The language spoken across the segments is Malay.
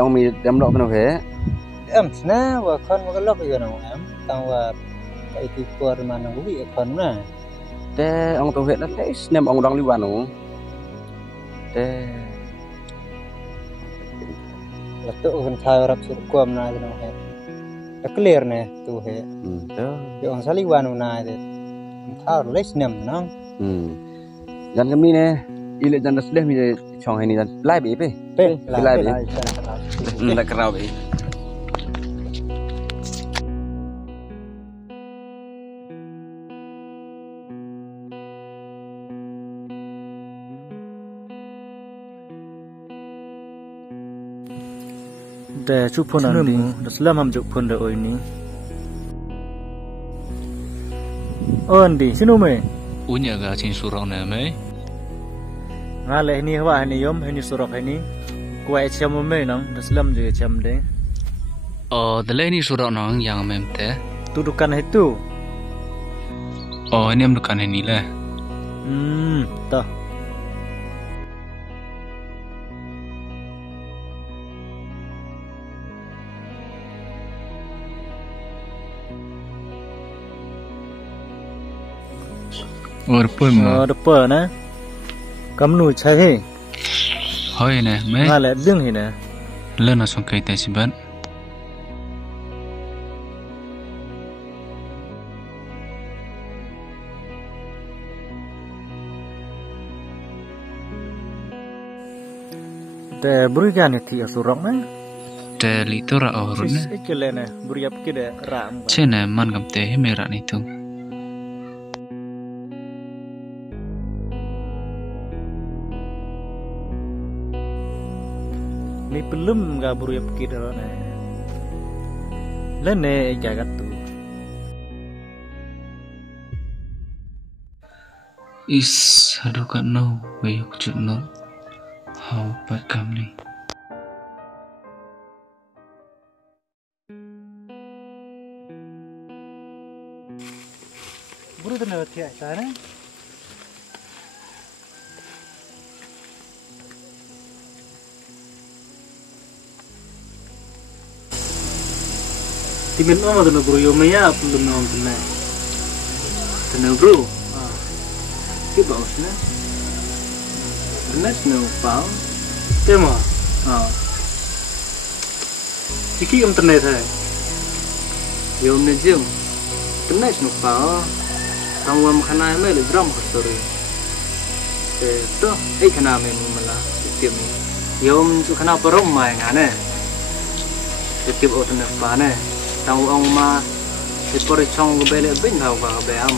ông mi đem lọ bên về em na và con có lóc gì nào em tao và cái tí qua mà nó cũng bị con nè thế ông tôi hiện đấy nem ông đang lưu bàn không thế là tự con thayรับsự quan này nó hết là clear nè tu hết đó giờ ông sali quan này thì thay lấy nem nó jangan kami nih ile jangan sudah mi chong ini dan lai be lai be nak kerau be để chụp phun anh đi, để làm ham chụp phun để oi ní. Anh đi, xin lỗi mày. Unya gak cing surau name. Ngale ini hawa ini yom ini surau ini. Kuai cem mày nong, để làm juga cem deh. Oh, dale ini surau nong yang memte. Tu dukan itu. Oh, ini dukan ini lah. Tah. Depan na. Kamu nu cai. Hoi ne, me. Ngale deng hina. Lena song kai tai siban. Te berikan itu asurang na. Te litora orun ne. Ikelena beriap kida ram. Cene man gam te merah itu. Ni belum nggak buru ya pikir na. Lene jagat tu. Is aduh kan no, bayuk cut no. How pat kam ni. Buru tu nak tiap sana. Timin mama tu nak buru yo maya belum nak tenai. Tenai buru. Kita bawa sana. Tenai snow pau. Tema. Iki tenai thay. Yo ni jom. Tenai snow pau. Tahu am khana me le drum story. Tu, khana me malah tiap ni. Yo tu khana perom mai ngane. Tiap orang apa ne? Tahu orang mah dipor chong bele ben hau ka be am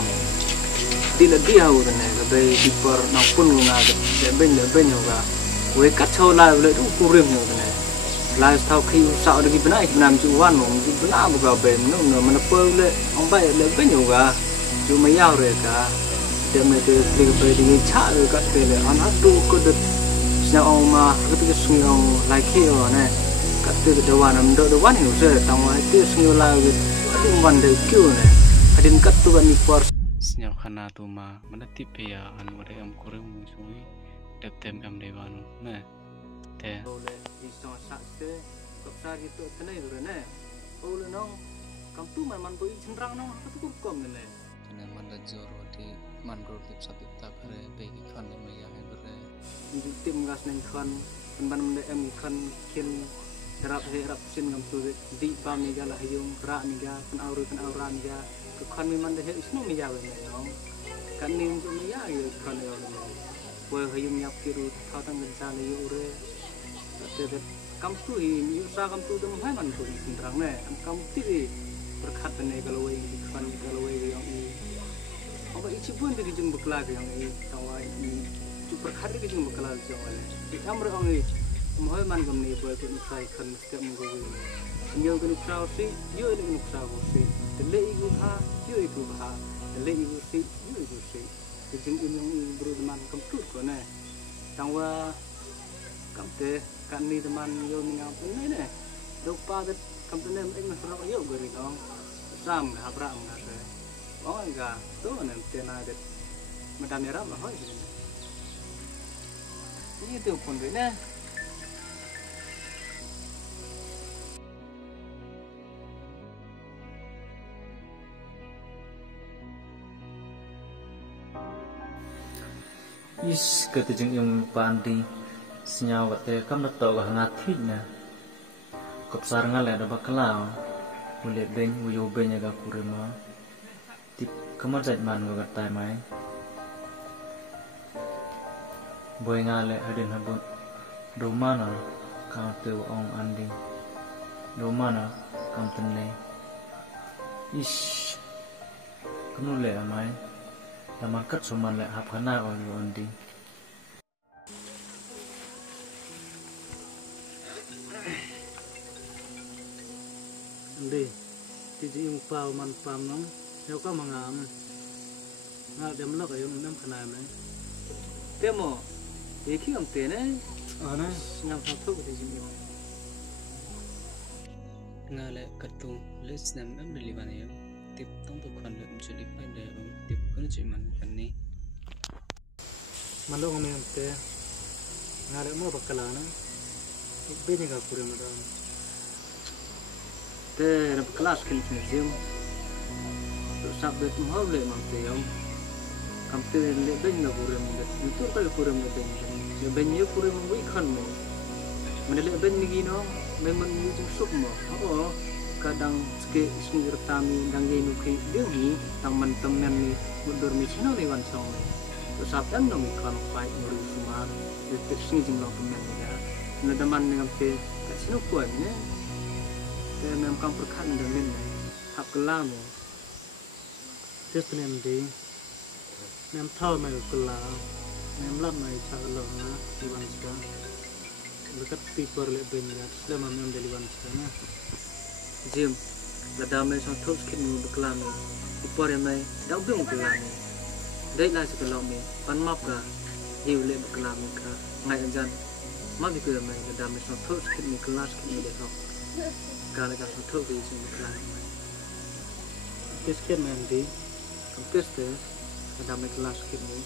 dila di hau ne ka be dipor nang pun nga ke ben hau ka we kat chau la le tu kurim hau ne la thau khi sao de bina nam chu wan mong chu bina bu ka be no no man pe le ong ba le ben hau ka chu ma yau re ka de me de le be di cha le ka te le an ha tu ko de sna ong ma ka tu su ong lai khi ho ne kat tu de wan am do wan hau se tang wa tu su la adin wan de kyu ne adin kat tu kan ipor Senyap khana tu ma menatip ya an wade am kurim musui deptem am dewanu ne te ole iso sakse kopsar itu tenai dure ne ole nong kam tu man boi cendrang nong tu ku kom ne ne man da joro di man ro tip sapit ta pare be ki khan ne ya he bere tim gas nen khan ban de am khan kin rap sin ngam tu di ba mi ga la hayung ra mi ga kan aura mi ga ke khan mi man de he isnu mi ya we ne nong kan nim tu mi ya ye khan yo ne we hayung nyap kiru tha tang gen sa le yo re te kam tu hi yu sa kam tu dum hai man tu cendrang ne kam ti berkat ne ga lo we khan ga lo we yang i apa ichi pun de jeng bekla ga yang i tawai i tu berkat de jeng bekla jo ne amre ong i mohon man gam ni boy ko sai khan stem go we nhiều cái sao xí dưới cái sao xí để lấy igu ha dưới igu ha để lấy igu xí dưới igu xí thì chúng yang berusaha komplit ko ne tangwa kamte kan ni teman yo mingau ini ne lupa det kamte ne ing masra yo gori dong sam ga habra ga se oh ga to ne tena det madam yara ma hoi ini tu pun ne Is ketijeng yung pandi senyawat te kam nato ga ngathi na kopsar ngale da baklao ulet beng uyo benya ga kurema tip kamar jat man ga tai mai boy ngale adin habut do mana ka te ong andi do mana kam tenne is kamu le amai Laman kat suman le hap kana o yo andi. Andi, tiji yung pao man pam nong, yaw ka mga aman. Nga dem lo kayo nam kana mai. Demo, iki am tene. Ana, ngam sa thuk tiji yo. Ngale katung les nam am delivan yo. Tip tong tu khan le mchuli pai de tip kun chi man kan ni. Malo ngam yam te. Ngale mo bakala na. Benya ga pure mo dan. Te na kelas kin museum. Tu sab de tum hau le man te yo. Kam te le benya pure mo de. Itu kal pure mo de. Ye benya pure mo wi khan mo. Menele benya gi no, memang ni jung sup mo. Oh. Kadang ske sungir tami dangge nuki dengi tang mentemen ni mundur mi chino ni wan song to sabdan no mi kan pai muri sumar de sing jing long pemen ya na daman ngam te ka chino ko ne te mem kam perkhan de min hap kelam Tes nem de. Nem thao mai kula. Nem lam mai cha lo na diwan ska. Lekat paper le benya selama mem deliwan ska na. Jim la dame sang thos kin mu beklami ipore mai dau bung beklami dai la se kelami pan map ka hiu le beklami ka ngai anjan ma bi ke mai la dame sang thos kin mu kelas kin le thok ka la ka sang thos bi sing beklami Tes ken mem de. kampes te la dame kelas kin mu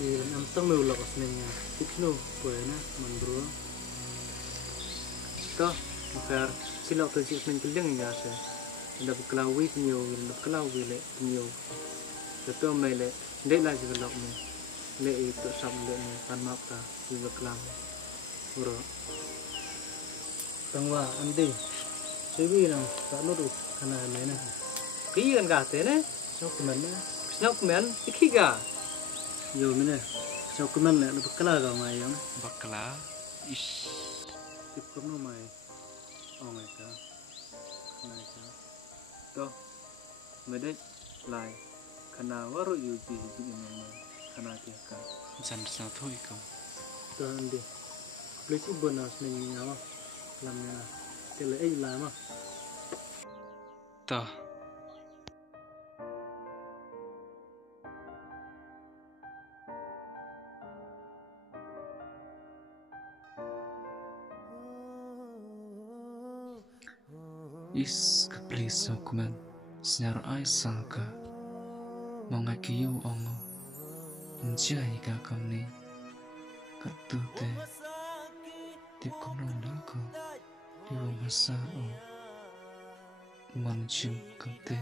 Di am tang me ulok asnenya. Tikno poena man bro. to fer silok to jik men keleng ya se nda beklawi pnyo nda beklawi le pnyo to mai le dai la se kelok mu le to sam le ni pan map ka bi beklam uro Tangwa andi. Sebi nang ta lo du kana mai na. ki kan ga te ne Sok men na. snok men ikiga Yo mene. Sok men le bakala ga mai yang. Bakla ish Tip kono mai. Oh my god. Mai ka. to medek lai kana waru yu ji ji ni kana ti ka jan sa thoi ko. Ta andi. Plesi bonus ni nyawa. Lamnya. Tele ai lama. Ta is ka please kuman snyar ai sangka mongakiu ongo njai ka kamni katute tip kono lako diwa masa o manchim kante